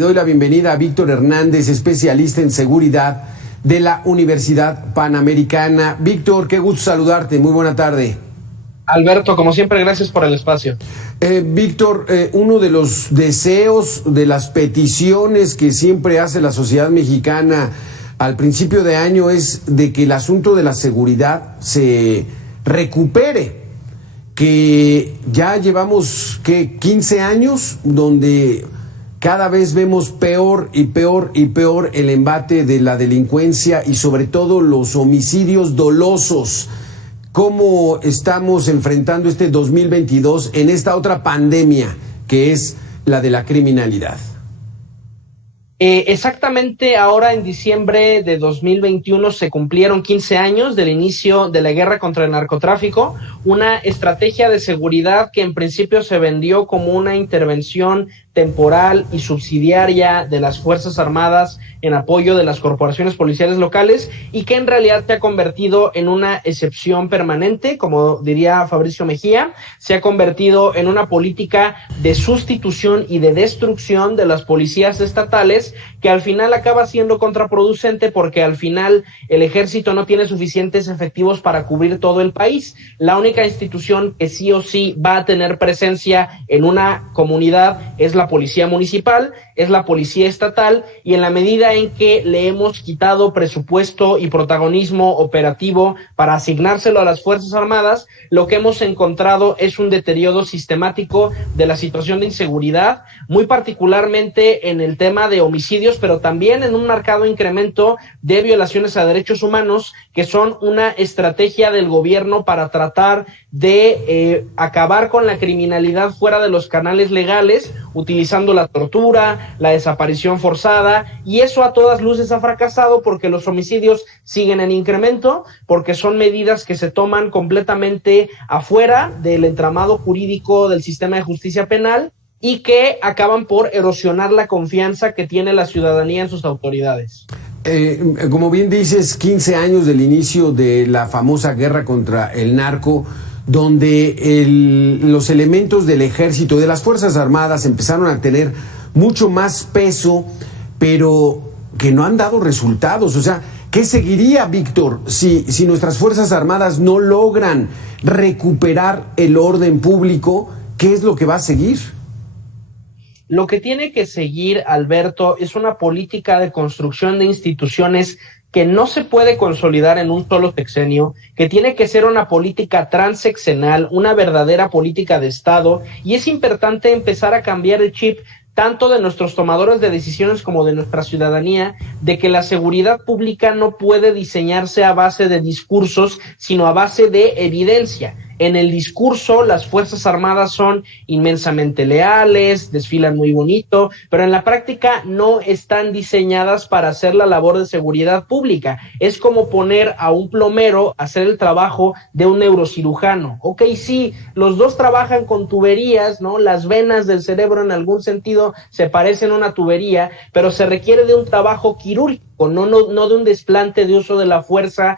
Doy la bienvenida a Víctor Hernández, especialista en seguridad de la Universidad Panamericana. Víctor, qué gusto saludarte, muy buena tarde. Alberto, como siempre, gracias por el espacio. Víctor, uno de los deseos, de las peticiones que siempre hace la sociedad mexicana al principio de año es de que el asunto de la seguridad se recupere, que ya llevamos 15 años donde cada vez vemos peor y peor y peor el embate de la delincuencia y sobre todo los homicidios dolosos. ¿Cómo estamos enfrentando este 2022 en esta otra pandemia que es la de la criminalidad? Exactamente ahora en diciembre de 2021 se cumplieron 15 años del inicio de la guerra contra el narcotráfico, una estrategia de seguridad que en principio se vendió como una intervención temporal y subsidiaria de las Fuerzas Armadas en apoyo de las corporaciones policiales locales y que en realidad se ha convertido en una excepción permanente, como diría Fabricio Mejía, se ha convertido en una política de sustitución y de destrucción de las policías estatales que al final acaba siendo contraproducente porque al final el ejército no tiene suficientes efectivos para cubrir todo el país. La única institución que sí o sí va a tener presencia en una comunidad es la policía municipal, es la policía estatal, y en la medida en que le hemos quitado presupuesto y protagonismo operativo para asignárselo a las Fuerzas Armadas, lo que hemos encontrado es un deterioro sistemático de la situación de inseguridad, muy particularmente en el tema de homicidios, pero también en un marcado incremento de violaciones a derechos humanos, que son una estrategia del gobierno para tratar de acabar con la criminalidad fuera de los canales legales, utilizando la tortura, la desaparición forzada, y eso a todas luces ha fracasado porque los homicidios siguen en incremento, porque son medidas que se toman completamente afuera del entramado jurídico del sistema de justicia penal y que acaban por erosionar la confianza que tiene la ciudadanía en sus autoridades. Como bien dices, 15 años del inicio de la famosa guerra contra el narco, donde los elementos del ejército, de las Fuerzas Armadas empezaron a tener mucho más peso, pero que no han dado resultados. O sea, ¿qué seguiría, Víctor, si nuestras Fuerzas Armadas no logran recuperar el orden público? ¿Qué es lo que va a seguir? Lo que tiene que seguir, Alberto, es una política de construcción de instituciones que no se puede consolidar en un solo sexenio, que tiene que ser una política transeccional, una verdadera política de Estado, y es importante empezar a cambiar el chip tanto de nuestros tomadores de decisiones como de nuestra ciudadanía, de que la seguridad pública no puede diseñarse a base de discursos, sino a base de evidencia. En el discurso, las Fuerzas Armadas son inmensamente leales, desfilan muy bonito, pero en la práctica no están diseñadas para hacer la labor de seguridad pública. Es como poner a un plomero a hacer el trabajo de un neurocirujano. Ok, sí, los dos trabajan con tuberías, ¿no? Las venas del cerebro en algún sentido se parecen a una tubería, pero se requiere de un trabajo quirúrgico. No de un desplante de uso de la fuerza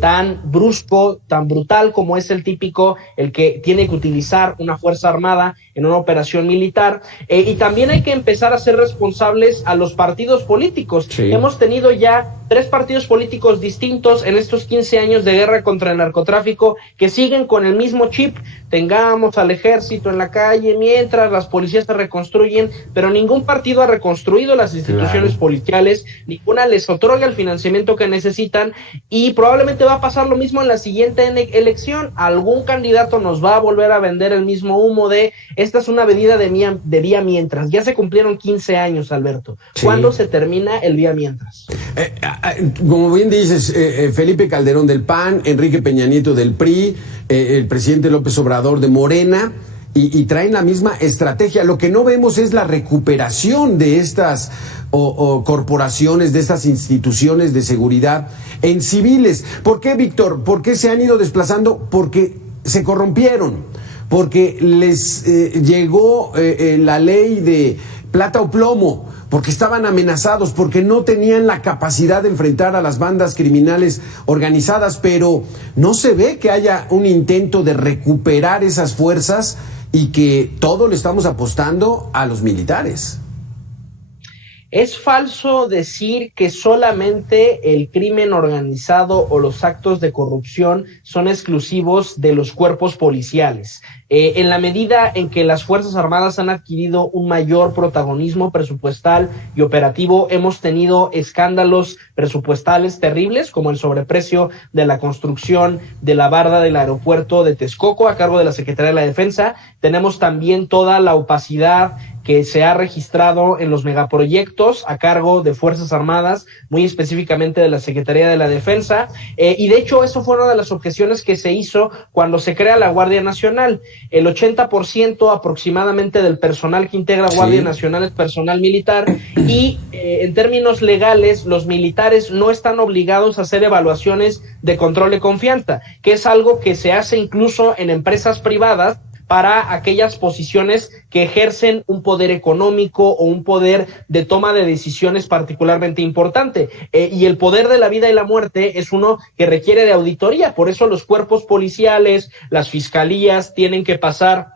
tan brusco, tan brutal como es el típico, el que tiene que utilizar una fuerza armada en una operación militar. Y también hay que empezar a ser responsables a los partidos políticos. Sí. Hemos tenido ya 3 partidos políticos distintos en estos 15 años de guerra contra el narcotráfico que siguen con el mismo chip. Tengamos al ejército en la calle mientras las policías se reconstruyen, pero ningún partido ha reconstruido las instituciones policiales, ninguna les otorga el financiamiento que necesitan, y probablemente va a pasar lo mismo en la siguiente elección. Algún candidato nos va a volver a vender el mismo humo de esta es una medida de vía mientras. Ya se cumplieron 15 años, Alberto. Sí. ¿Cuándo se termina el vía mientras? Como bien dices, Felipe Calderón del PAN, Enrique Peña Nieto del PRI, el presidente López Obrador de Morena, y traen la misma estrategia. Lo que no vemos es la recuperación de estas corporaciones, de estas instituciones de seguridad en civiles. ¿Por qué, Víctor? ¿Por qué se han ido desplazando? Porque se corrompieron, porque les llegó la ley de plata o plomo, porque estaban amenazados, porque no tenían la capacidad de enfrentar a las bandas criminales organizadas, pero no se ve que haya un intento de recuperar esas fuerzas y que todo le estamos apostando a los militares. Es falso decir que solamente el crimen organizado o los actos de corrupción son exclusivos de los cuerpos policiales. En la medida en que las Fuerzas Armadas han adquirido un mayor protagonismo presupuestal y operativo, hemos tenido escándalos presupuestales terribles, como el sobreprecio de la construcción de la barda del aeropuerto de Texcoco a cargo de la Secretaría de la Defensa. Tenemos también toda la opacidad que se ha registrado en los megaproyectos a cargo de Fuerzas Armadas, muy específicamente de la Secretaría de la Defensa, y de hecho eso fue una de las objeciones que se hizo cuando se crea la Guardia Nacional. El 80% aproximadamente del personal que integra Guardia Nacional es personal militar, y en términos legales los militares no están obligados a hacer evaluaciones de control de confianza, que es algo que se hace incluso en empresas privadas para aquellas posiciones que ejercen un poder económico o un poder de toma de decisiones particularmente importante. Y el poder de la vida y la muerte es uno que requiere de auditoría. Por eso los cuerpos policiales, las fiscalías tienen que pasar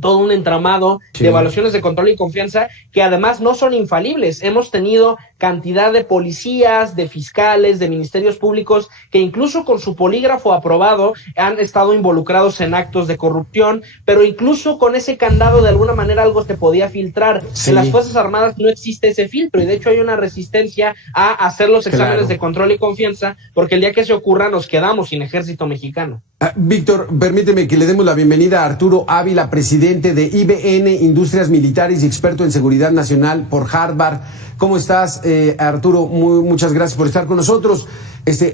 todo un entramado de evaluaciones de control y confianza que además no son infalibles. Hemos tenido cantidad de policías, de fiscales, de ministerios públicos que incluso con su polígrafo aprobado han estado involucrados en actos de corrupción, pero incluso con ese candado de alguna manera algo se podía filtrar. En las Fuerzas Armadas no existe ese filtro y de hecho hay una resistencia a hacer los exámenes de control y confianza porque el día que se ocurra nos quedamos sin ejército mexicano. Víctor, permíteme que le demos la bienvenida a Arturo Ávila, presidente de IBN Industrias Militares y experto en seguridad nacional por Harvard. ¿Cómo estás, Arturo? Muchas gracias por estar con nosotros.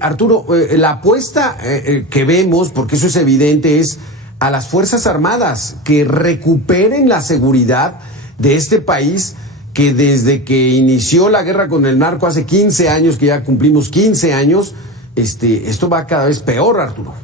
Arturo, la apuesta que vemos, porque eso es evidente, es a las Fuerzas Armadas que recuperen la seguridad de este país que desde que inició la guerra con el narco hace 15 años, que ya cumplimos 15 años, esto va cada vez peor, Arturo.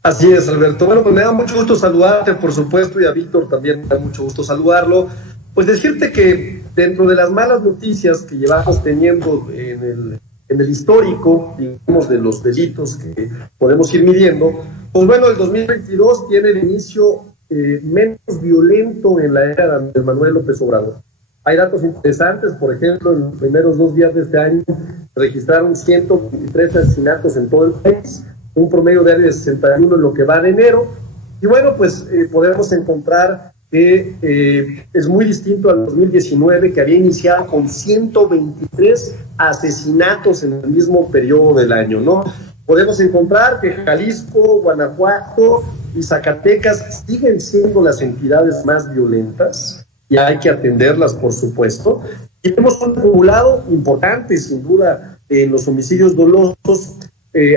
Así es, Alberto. Bueno, pues me da mucho gusto saludarte, por supuesto, y a Víctor también me da mucho gusto saludarlo. Pues decirte que dentro de las malas noticias que llevamos teniendo en el histórico, digamos, de los delitos que podemos ir midiendo, pues bueno, el 2022 tiene el inicio menos violento en la era de Manuel López Obrador. Hay datos interesantes, por ejemplo, en los primeros 2 días de este año se registraron 123 asesinatos en todo el país, un promedio de 61 en lo que va de enero, y bueno, pues podemos encontrar que es muy distinto al 2019, que había iniciado con 123 asesinatos en el mismo periodo del año, ¿no? Podemos encontrar que Jalisco, Guanajuato y Zacatecas siguen siendo las entidades más violentas, y hay que atenderlas, por supuesto, y tenemos un acumulado importante, sin duda, en los homicidios dolosos.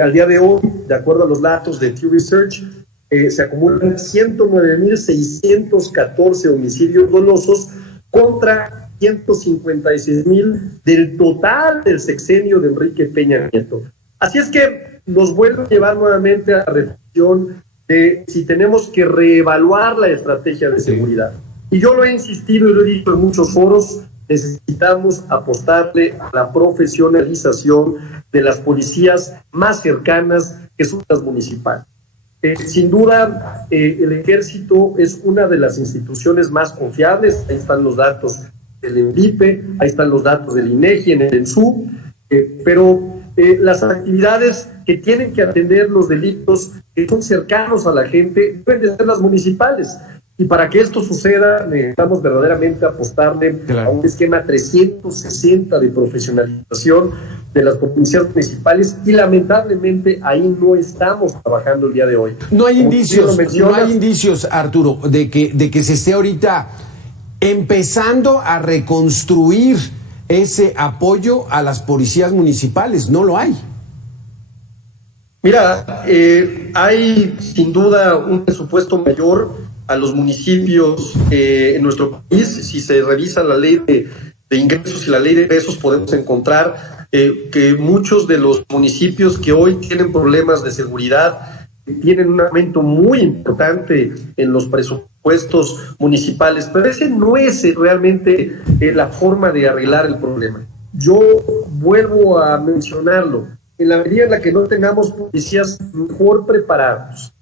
Al día de hoy, de acuerdo a los datos de Pew Research, se acumulan 109.614 homicidios dolosos contra 156.000 del total del sexenio de Enrique Peña Nieto. Así es que nos vuelve a llevar nuevamente a la reflexión de si tenemos que reevaluar la estrategia de seguridad. Y yo lo he insistido y lo he dicho en muchos foros, necesitamos apostarle a la profesionalización de las policías más cercanas, que son las municipales. Sin duda, el ejército es una de las instituciones más confiables. Ahí están los datos del INVIPE, ahí están los datos del INEGI, en el ENSU, pero las actividades que tienen que atender los delitos que son cercanos a la gente deben de ser las municipales. Y para que esto suceda, necesitamos verdaderamente apostarle a un esquema 360 de profesionalización de las policías municipales, y lamentablemente ahí no estamos trabajando el día de hoy. No hay indicios, Arturo, de que se esté ahorita empezando a reconstruir ese apoyo a las policías municipales. No lo hay. Mira, hay sin duda un presupuesto mayor a los municipios en nuestro país. Si se revisa la ley de ingresos y la ley de egresos, podemos encontrar que muchos de los municipios que hoy tienen problemas de seguridad tienen un aumento muy importante en los presupuestos municipales, pero ese no es realmente la forma de arreglar el problema. Yo vuelvo a mencionarlo, en la medida en la que no tengamos policías mejor preparados,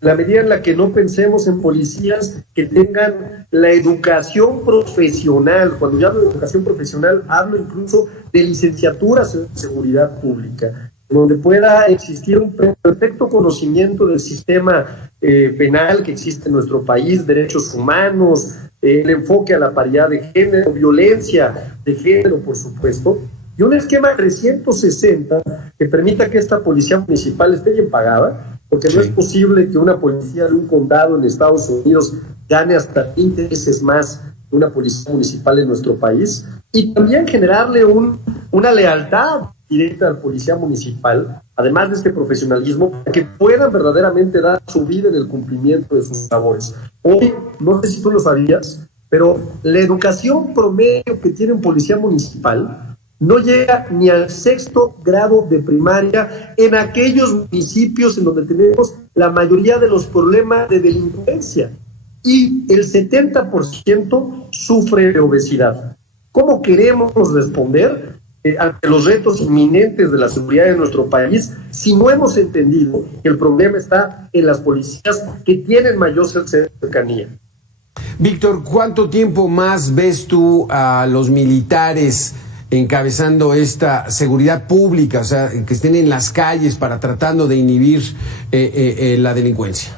la medida en la que no pensemos en policías que tengan la educación profesional. Cuando yo hablo de educación profesional, hablo incluso de licenciaturas en seguridad pública, donde pueda existir un perfecto conocimiento del sistema penal que existe en nuestro país, derechos humanos, el enfoque a la paridad de género, violencia de género, por supuesto, y un esquema 360 que permita que esta policía municipal esté bien pagada, porque no es posible que una policía de un condado en Estados Unidos gane hasta 20 veces más que una policía municipal en nuestro país, y también generarle una lealtad directa al policía municipal, además de este profesionalismo, para que puedan verdaderamente dar su vida en el cumplimiento de sus labores. Hoy, no sé si tú lo sabías, pero la educación promedio que tiene un policía municipal no llega ni al 6º grado de primaria en aquellos municipios en donde tenemos la mayoría de los problemas de delincuencia, y el 70% sufre de obesidad. ¿Cómo queremos responder ante los retos inminentes de la seguridad de nuestro país si no hemos entendido que el problema está en las policías que tienen mayor cercanía? Víctor, ¿cuánto tiempo más ves tú a los militares encabezando esta seguridad pública, o sea, que estén en las calles para tratando de inhibir la delincuencia?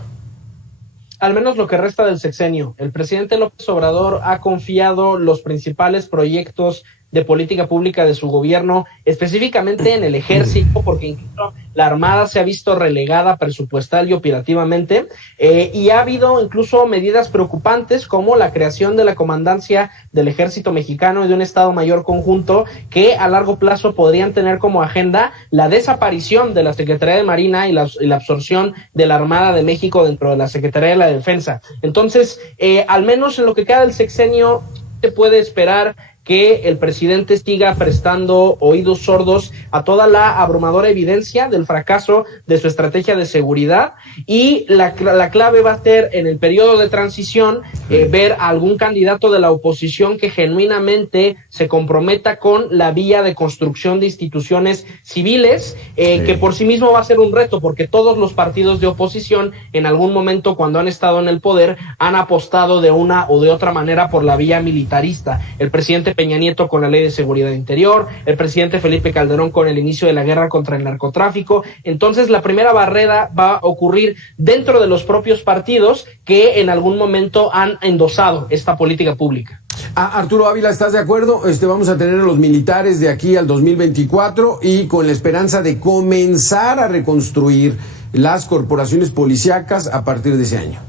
Al menos lo que resta del sexenio. El presidente López Obrador ha confiado los principales proyectos de política pública de su gobierno, específicamente en el ejército, porque incluso la Armada se ha visto relegada presupuestal y operativamente, y ha habido incluso medidas preocupantes como la creación de la comandancia del Ejército Mexicano y de un Estado Mayor conjunto que a largo plazo podrían tener como agenda la desaparición de la Secretaría de Marina y la absorción de la Armada de México dentro de la Secretaría de la Defensa. Entonces, al menos en lo que queda del sexenio, se puede esperar que el presidente siga prestando oídos sordos a toda la abrumadora evidencia del fracaso de su estrategia de seguridad, y la clave va a ser en el periodo de transición ver a algún candidato de la oposición que genuinamente se comprometa con la vía de construcción de instituciones civiles, que por sí mismo va a ser un reto, porque todos los partidos de oposición en algún momento cuando han estado en el poder han apostado de una o de otra manera por la vía militarista. El presidente Peña Nieto con la Ley de Seguridad Interior, el presidente Felipe Calderón con el inicio de la guerra contra el narcotráfico. Entonces, la primera barrera va a ocurrir dentro de los propios partidos que en algún momento han endosado esta política pública. Arturo Ávila, ¿estás de acuerdo? Vamos a tener a los militares de aquí al 2024 y con la esperanza de comenzar a reconstruir las corporaciones policíacas a partir de ese año.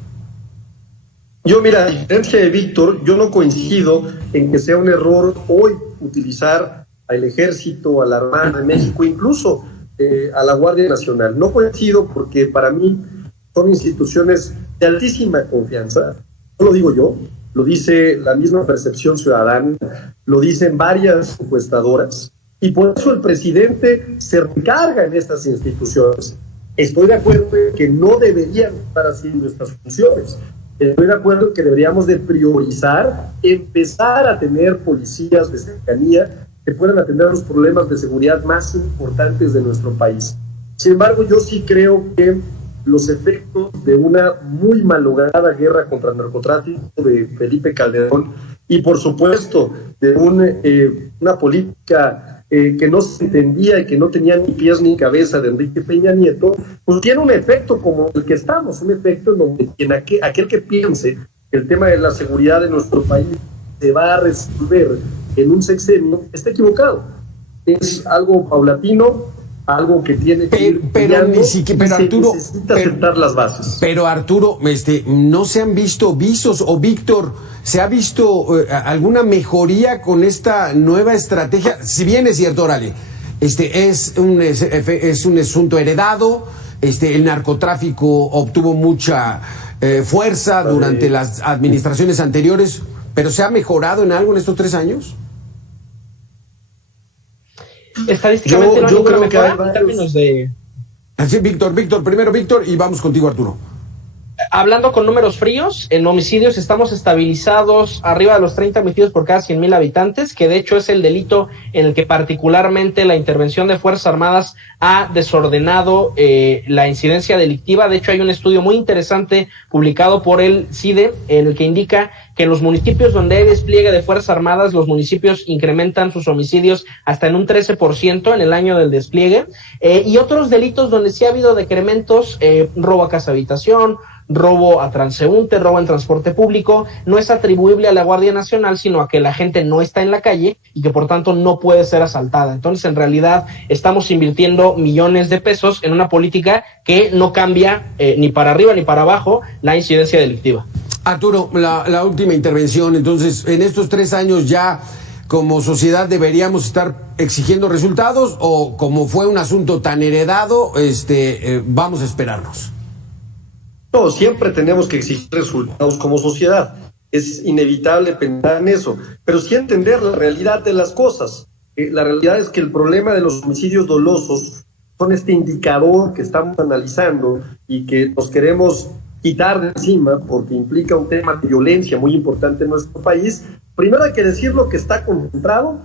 Yo, mira, a diferencia de Víctor, yo no coincido en que sea un error hoy utilizar al Ejército, a la Armada de México, incluso a la Guardia Nacional. No coincido porque para mí son instituciones de altísima confianza. No lo digo yo, lo dice la misma percepción ciudadana, lo dicen varias encuestadoras, y por eso el presidente se recarga en estas instituciones. Estoy de acuerdo en que no deberían estar haciendo estas funciones. Estoy de acuerdo en que deberíamos de priorizar, empezar a tener policías de cercanía que puedan atender los problemas de seguridad más importantes de nuestro país. Sin embargo, yo sí creo que los efectos de una muy malograda guerra contra el narcotráfico de Felipe Calderón y, por supuesto, de una política que no se entendía y que no tenía ni pies ni cabeza de Enrique Peña Nieto, pues tiene un efecto como el que estamos, un efecto en donde aquel que piense que el tema de la seguridad de nuestro país se va a resolver en un sexenio, está equivocado. Es algo paulatino, algo que tiene que ir Arturo, necesita sentar las bases. Pero Arturo, no se han visto visos, o Víctor, ¿se ha visto alguna mejoría con esta nueva estrategia? Si bien es cierto, órale, es un asunto heredado, el narcotráfico obtuvo mucha fuerza durante las administraciones anteriores, pero ¿se ha mejorado en algo en estos 3 años? Estadísticamente yo creo que hay en términos de... Así, Víctor, primero Víctor y vamos contigo, Arturo. Hablando con números fríos, en homicidios estamos estabilizados arriba de los 30 homicidios por cada 100,000 habitantes, que de hecho es el delito en el que particularmente la intervención de Fuerzas Armadas ha desordenado la incidencia delictiva. De hecho, hay un estudio muy interesante publicado por el CIDE en el que indica que en los municipios donde hay despliegue de Fuerzas Armadas, los municipios incrementan sus homicidios hasta en un 13% en el año del despliegue, y otros delitos donde sí ha habido decrementos, robo a casa habitación, robo a transeúnte, robo en transporte público, no es atribuible a la Guardia Nacional, sino a que la gente no está en la calle y que por tanto no puede ser asaltada. Entonces, en realidad, estamos invirtiendo millones de pesos en una política que no cambia ni para arriba ni para abajo la incidencia delictiva. Arturo, la última intervención. Entonces, en estos 3 años ya como sociedad deberíamos estar exigiendo resultados, o como fue un asunto tan heredado, vamos a esperarnos. No, siempre tenemos que exigir resultados como sociedad. Es inevitable pensar en eso, pero sí entender la realidad de las cosas. La realidad es que el problema de los homicidios dolosos son este indicador que estamos analizando y que nos queremos quitar de encima porque implica un tema de violencia muy importante en nuestro país. Primero hay que decirlo que está concentrado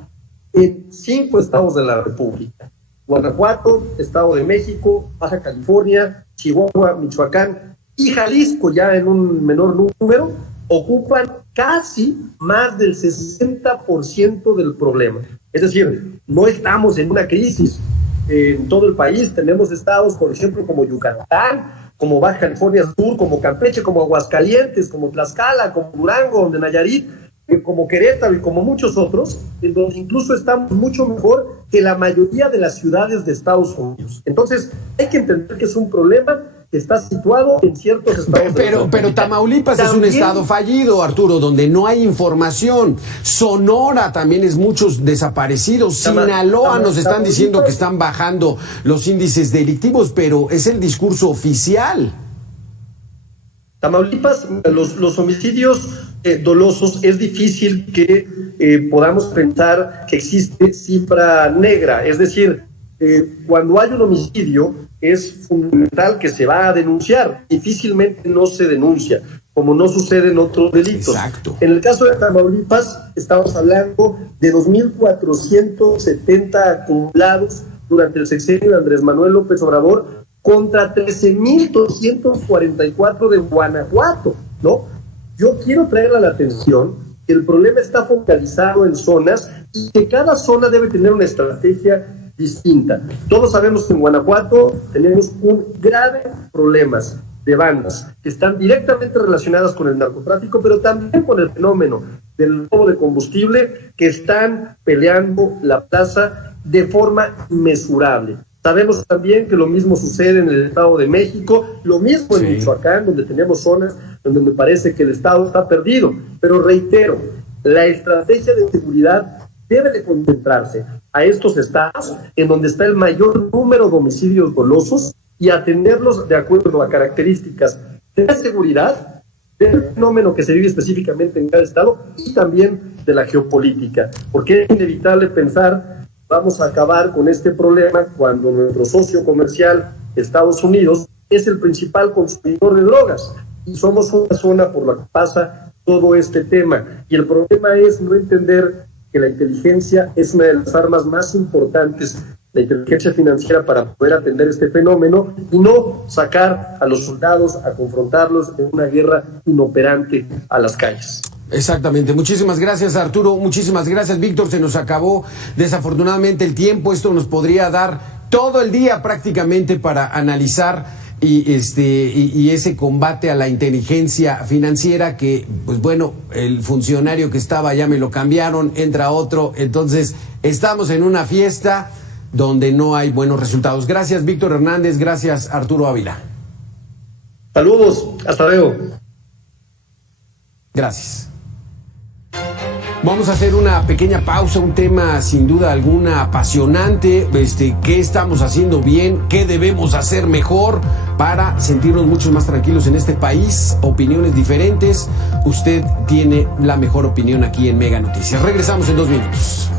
en 5 estados de la República: Guanajuato, Estado de México, Baja California, Chihuahua, Michoacán y Jalisco, ya en un menor número, ocupan casi más del 60% del problema. Es decir, no estamos en una crisis en todo el país. Tenemos estados, por ejemplo, como Yucatán, como Baja California Sur, como Campeche, como Aguascalientes, como Tlaxcala, como Durango, donde Nayarit, como Querétaro y como muchos otros, en donde incluso estamos mucho mejor que la mayoría de las ciudades de Estados Unidos. Entonces, hay que entender que es un problema que está situado en ciertos estados. Pero Tamaulipas también es un estado fallido, Arturo, donde no hay información. Sonora también es muchos desaparecidos. Sinaloa nos están diciendo que están bajando los índices delictivos, pero es el discurso oficial. Tamaulipas, los homicidios dolosos, es difícil que podamos pensar que existe cifra negra. Es decir, cuando hay un homicidio es fundamental que se va a denunciar. Difícilmente no se denuncia, como no sucede en otros delitos. Exacto. En el caso de Tamaulipas estamos hablando de 2,470 acumulados durante el sexenio de Andrés Manuel López Obrador contra 13,244 de Guanajuato, ¿no? Yo quiero traerle a la atención que el problema está focalizado en zonas y que cada zona debe tener una estrategia distinta. Todos sabemos que en Guanajuato tenemos un grave problema de bandas que están directamente relacionadas con el narcotráfico, pero también con el fenómeno del robo de combustible, que están peleando la plaza de forma inmesurable. Sabemos también que lo mismo sucede en el Estado de México, lo mismo en Michoacán, donde tenemos zonas donde me parece que el Estado está perdido. Pero reitero, la estrategia de seguridad debe de concentrarse a estos estados en donde está el mayor número de homicidios dolosos y atenderlos de acuerdo a características de la seguridad, del fenómeno que se vive específicamente en cada estado y también de la geopolítica. Porque es inevitable pensar vamos a acabar con este problema cuando nuestro socio comercial, Estados Unidos, es el principal consumidor de drogas y somos una zona por la que pasa todo este tema. Y el problema es no entender que la inteligencia es una de las armas más importantes, la inteligencia financiera, para poder atender este fenómeno y no sacar a los soldados a confrontarlos en una guerra inoperante a las calles. Exactamente. Muchísimas gracias, Arturo. Muchísimas gracias, Víctor. Se nos acabó desafortunadamente el tiempo. Esto nos podría dar todo el día prácticamente para analizar y ese combate a la inteligencia financiera que, pues bueno, el funcionario que estaba ya me lo cambiaron, entra otro. Entonces, estamos en una fiesta donde no hay buenos resultados. Gracias, Víctor Hernández. Gracias, Arturo Ávila. Saludos. Hasta luego. Gracias. Vamos a hacer una pequeña pausa, un tema sin duda alguna apasionante, qué estamos haciendo bien, qué debemos hacer mejor para sentirnos mucho más tranquilos en este país, opiniones diferentes. Usted tiene la mejor opinión aquí en Mega Noticias. Regresamos en 2 minutos.